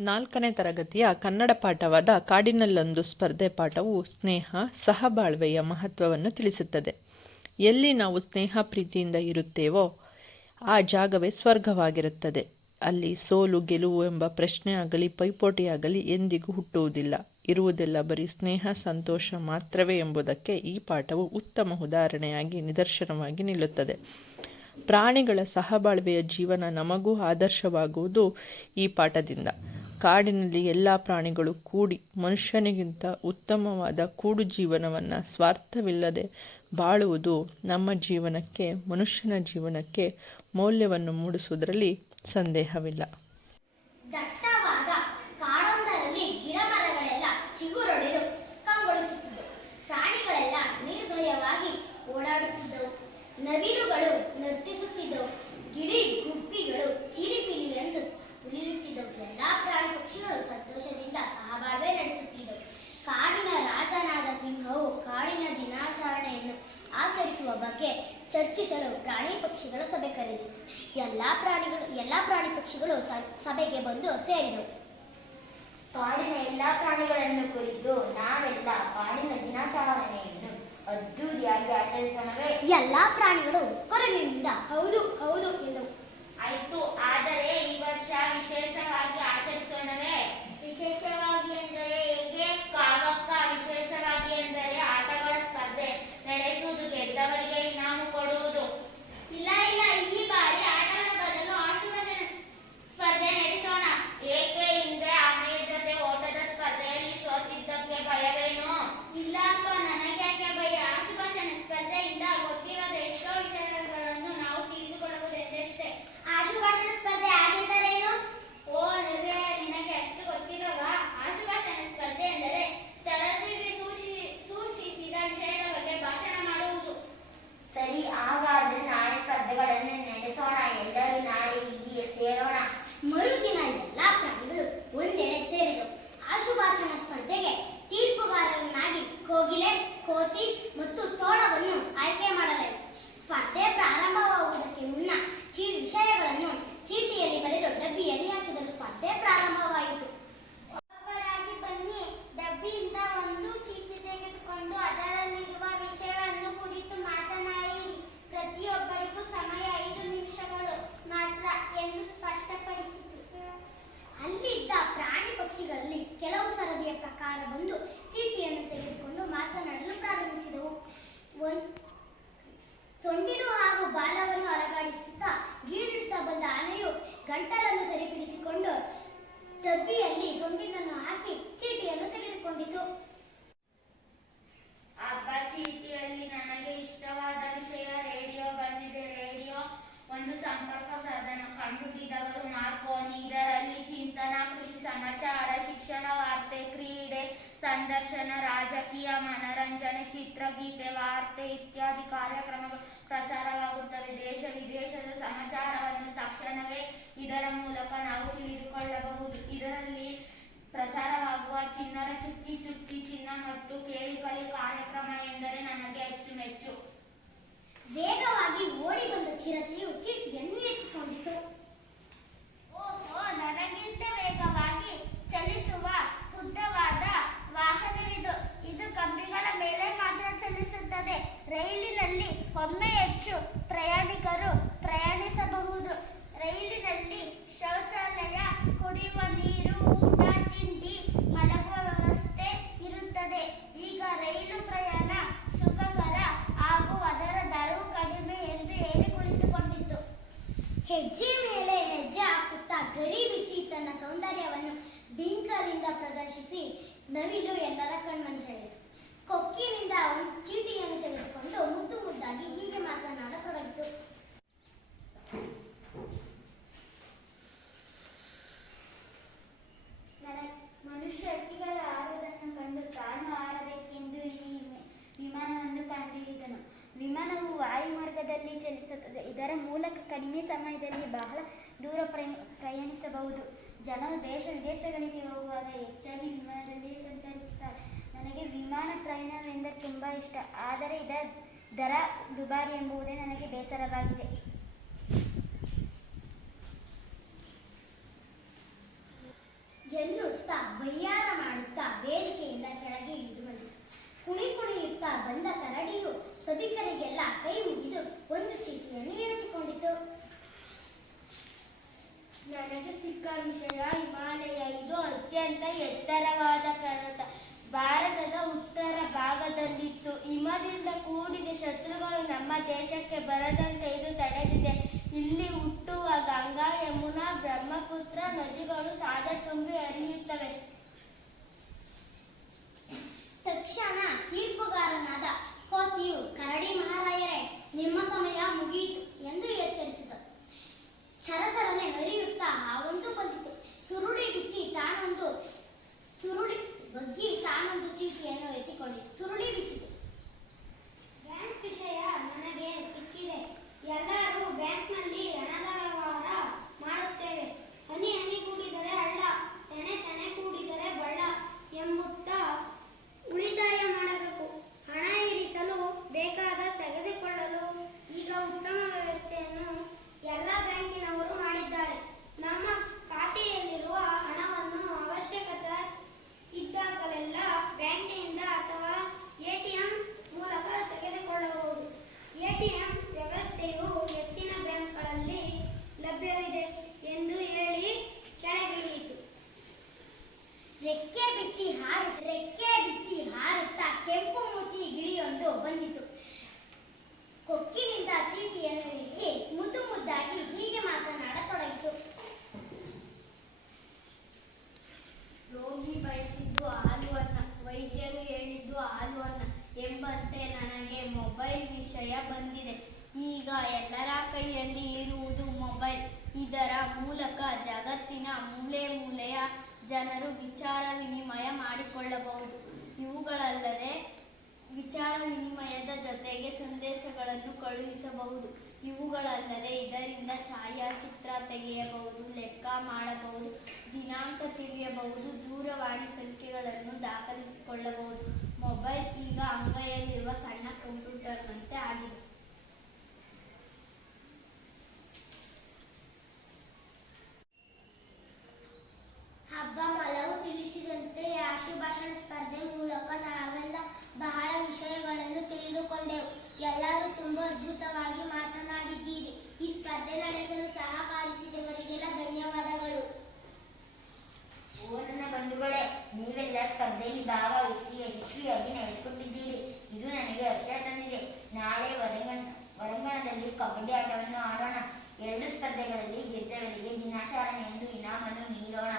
ನಾಲ್ಕನೇ ತರಗತಿಯ ಕನ್ನಡ ಪಾಠವಾದ ಕಾಡಿನಲ್ಲೊಂದು ಸ್ಪರ್ಧೆ ಪಾಠವು ಸ್ನೇಹ, ಸಹಬಾಳ್ವೆಯ ಮಹತ್ವವನ್ನು ತಿಳಿಸುತ್ತದೆ. ಎಲ್ಲಿ ನಾವು ಸ್ನೇಹ ಪ್ರೀತಿಯಿಂದ ಇರುತ್ತೇವೋ ಆ ಜಾಗವೇ ಸ್ವರ್ಗವಾಗಿರುತ್ತದೆ. ಅಲ್ಲಿ ಸೋಲು, ಗೆಲುವು ಎಂಬ ಪ್ರಶ್ನೆ ಆಗಲಿ ಪೈಪೋಟಿಯಾಗಲಿ ಎಂದಿಗೂ ಹುಟ್ಟುವುದಿಲ್ಲ. ಇರುವುದೆಲ್ಲ ಬರೀ ಸ್ನೇಹ, ಸಂತೋಷ ಮಾತ್ರವೇ ಎಂಬುದಕ್ಕೆ ಈ ಪಾಠವು ಉತ್ತಮ ಉದಾಹರಣೆಯಾಗಿ ನಿದರ್ಶನವಾಗಿ ನಿಲ್ಲುತ್ತದೆ. ಪ್ರಾಣಿಗಳ ಸಹಬಾಳ್ವೆಯ ಜೀವನ ನಮಗೂ ಆದರ್ಶವಾಗುವುದು ಈ ಪಾಠದಿಂದ. ಕಾಡಿನಲ್ಲಿ ಎಲ್ಲ ಪ್ರಾಣಿಗಳು ಕೂಡಿ ಮನುಷ್ಯನಿಗಿಂತ ಉತ್ತಮವಾದ ಕೂಡು ಜೀವನವನ್ನು ಸ್ವಾರ್ಥವಿಲ್ಲದೆ ಬಾಳುವುದು ನಮ್ಮ ಜೀವನಕ್ಕೆ, ಮನುಷ್ಯನ ಜೀವನಕ್ಕೆ ಮೌಲ್ಯವನ್ನು ಮೂಡಿಸುವುದರಲ್ಲಿ ಸಂದೇಹವಿಲ್ಲ. ಬಗ್ಗೆ ಚರ್ಚಿಸಲು ಪ್ರಾಣಿ ಪಕ್ಷಿಗಳ ಸಭೆ ಕರೆದಿತ್ತು. ಎಲ್ಲ ಪ್ರಾಣಿಗಳು ಎಲ್ಲ ಪ್ರಾಣಿ ಪಕ್ಷಿಗಳು ಸಭೆಗೆ ಬಂದು ಸೇರಿದವು. ಕಾಡಿನ ಎಲ್ಲ ಪ್ರಾಣಿಗಳನ್ನು ಕುರಿತು ನಾವೆಲ್ಲ ಕಾಡಿನ ದಿನಾಚರಣೆಯನ್ನು ಅದ್ದೂರಿಯಾಗಿ ಆಚರಿಸೋಣವೇ? ಎಲ್ಲ ಪ್ರಾಣಿಗಳು ಕೊರಗಿನಿಂದ ಹೌದು ಹೌದು ಎಂದವು. ಆಯ್ತು ಆದರೆ ಗಂಟಲನ್ನು ಸರಿಪಡಿಸಿಕೊಂಡು ಡಬ್ಬಿಯಲ್ಲಿ ಸೊಂಡಿನನ್ನು ಹಾಕಿ ಚೀಟಿಯನ್ನು ತೆಗೆದುಕೊಂಡಿತು. ಹಬ್ಬ ಚೀಟಿಯಲ್ಲಿ ನನಗೆ ಇಷ್ಟವಾದ ವಿಷಯ ರೇಡಿಯೋ ಬಂದಿದೆ. ರೇಡಿಯೋ ಒಂದು ಸಂಪರ್ಕ ಸಾಧನ. ಕಂಡುಹಿಡಿದವರು ಮಾರ್ಕೋನಿ. ಇದರಲ್ಲಿ ಚಿಂತನ, ಕೃಷಿ, ಸಮಾಚಾರ, ಶಿಕ್ಷಣ ಸಂದರ್ಶನ ರಾಜಕೀಯ ಮನರಂಜನೆ ಚಿತ್ರಗೀತೆ ವಾರ್ತೆ ಇತ್ಯಾದಿ ಕಾರ್ಯಕ್ರಮಗಳು ಪ್ರಸಾರವಾಗುತ್ತವೆ. ದೇಶ ವಿದೇಶದ ಸಮಾಚಾರವನ್ನು ತಕ್ಷಣವೇ ಇದರ ಮೂಲಕ ನಾವು ತಿಳಿದುಕೊಳ್ಳಬಹುದು. ಇದರಲ್ಲಿ ಪ್ರಸಾರವಾಗುವ ಚಿನ್ನರ ಚುಕ್ಕಿ ಚುಕ್ಕಿ ಚಿನ್ನ ಮತ್ತು ಕೇಳಿಕಲಿ ಕಾರ್ಯಕ್ರಮ ಎಂದರೆ ನನಗೆ ಅಚ್ಚುಮೆಚ್ಚು ವೇಗವಾಗಿ ಓಡಿ ಬಂದ ಚಿರತೆಯು ಚೀಟಿಯನ್ನು ಎತ್ತಿಕೊಂಡಿತು. ಓಹೋ ನನಗಿಂತ ವೇಗವಾಗಿ ನವಿಲು ಎಲ್ಲರ ಕಣ್ಮನಿ ಸೆಳೆಯಿತು ಕೊಕ್ಕಿನಿಂದ ಅವನು ಚೀಟಿಯನ್ನು ತೆಗೆದುಕೊಂಡು ಮುದ್ದು ಮುದ್ದಾಗಿ ಹೀಗೆ ಮಾತನಾಡತೊಡಗಿತು. ಮನುಷ್ಯ ಹಕ್ಕಿಗಳ ಆರುವುದನ್ನು ಕಂಡು ತಾನು ಹಾರಬೇಕೆಂದು ಈ ವಿಮಾನವನ್ನು ಕಂಡುಹಿಡಿದನು. ವಿಮಾನವು ವಾಯುಮಾರ್ಗದಲ್ಲಿ ಚಲಿಸುತ್ತದೆ. ಇದರ ಮೂಲಕ ಕಡಿಮೆ ಸಮಯದಲ್ಲಿ ಬಹಳ ದೂರ ಪ್ರಯ, ಪ್ರಯಾಣಿಸಬಹುದು. ಜನರು ದೇಶ ವಿದೇಶಗಳಿಗೆ ಹೋಗುವಾಗ ಹೆಚ್ಚಾಗಿ ವಿಮಾನದಲ್ಲಿ ಸಂಚರಿಸುತ್ತಾರೆ. ನನಗೆ ವಿಮಾನ ಪ್ರಯಾಣವೆಂದರೆ ತುಂಬ ಇಷ್ಟ. ಆದರೆ ಇದರ ದರ ದುಬಾರಿ ಎಂಬುದೇ ನನಗೆ ಬೇಸರವಾಗಿದೆ. ಗೆಲ್ಲುತ್ತಾ ಬಯ್ಯಾರ ಮಾಡುತ್ತಾ ವೇದಿಕೆಯಿಂದ ಕೆಳಗೆ ಇಳಿದು ಬಂದಿತು ಕುಣಿ ಕುಣಿಯುತ್ತಾ ಬಂದ ಕರಡಿಯು ಸಭಿಕರಿಗೆಲ್ಲ ಕೈ ಮುಗಿದು ಒಂದು ಚೀಟಿಯನ್ನು ಎಳೆದುಕೊಂಡಿತು. ವಿಷಯ ಹಿಮಾಲಯ. ಇದು ಅತ್ಯಂತ ಎತ್ತರವಾದ ಪರ್ವತ. ಭಾರತದ ಉತ್ತರ ಭಾಗದಲ್ಲಿತ್ತು. ಹಿಮದಿಂದ ಕೂಡಿದ ಶತ್ರುಗಳು ನಮ್ಮ ದೇಶಕ್ಕೆ ಬರದಂತೆ ಇದು ತಡೆದಿದೆ. ಇಲ್ಲಿ ಹುಟ್ಟುವ ಗಂಗಾ, ಯಮುನಾ, ಬ್ರಹ್ಮಪುತ್ರ ನದಿಗಳು ಸಾಲ ತುಂಬಿ ಹರಿಯುತ್ತವೆ. ತಕ್ಷಣ ತೀರ್ಪುಗಾರನಾದ ಕೋತಿಯು ಕರಡಿ ಮಹಾರಾಯರೇ ಜನರು ವಿಚಾರ ವಿನಿಮಯ ಮಾಡಿಕೊಳ್ಳಬಹುದು. ಇವುಗಳಲ್ಲದೆ ವಿಚಾರ ವಿನಿಮಯದ ಜೊತೆಗೆ ಸಂದೇಶಗಳನ್ನು ಕಳುಹಿಸಬಹುದು. ಇವುಗಳಲ್ಲದೆ ಇದರಿಂದ ಛಾಯಾಚಿತ್ರ ತೆಗೆಯಬಹುದು, ಲೆಕ್ಕ ಮಾಡಬಹುದು, ದಿನಾಂಕ ತಿಳಿಯಬಹುದು, ದೂರವಾಣಿ ಸಂಖ್ಯೆಗಳನ್ನು ದಾಖಲಿಸಿಕೊಳ್ಳಬಹುದು. ಆಶುಭಾಷಣ ಸ್ಪರ್ಧೆ ಮೂಲಕ ನಾವೆಲ್ಲ ಬಹಳ ವಿಷಯಗಳನ್ನು ತಿಳಿದುಕೊಂಡೆವು. ಎಲ್ಲರೂ ತುಂಬಾ ಅದ್ಭುತವಾಗಿ ಮಾತನಾಡಿದ್ದೀರಿ. ಈ ಸ್ಪರ್ಧೆ ನಡೆಸಲು ಸಹಕರಿಸಿದವರಿಗೆಲ್ಲ ಧನ್ಯವಾದಗಳು. ಓ ನನ್ನ ಬಂಧುಗಳೇ, ನೀವೆಲ್ಲ ಸ್ಪರ್ಧೆಯಲ್ಲಿ ಭಾಗವಹಿಸಿ ಯಶಸ್ವಿಯಾಗಿ ನಡೆಸಿಕೊಂಡಿದ್ದೀರಿ ಇದು ನನಗೆ ಹರ್ಷ ತಂದಿದೆ. ನಾಳೆ ಹೊರಂಗಣ, ಹೊರಂಗಣದಲ್ಲಿ ಕಬಡ್ಡಿ ಆಟವನ್ನು ಆಡೋಣ. ಎರಡು ಸ್ಪರ್ಧೆಗಳಲ್ಲಿ ಗೆದ್ದವರಿಗೆ ದಿನಾಚರಣೆ ಎಂದು ಇನಾಮನ್ನು ನೀಡೋಣ.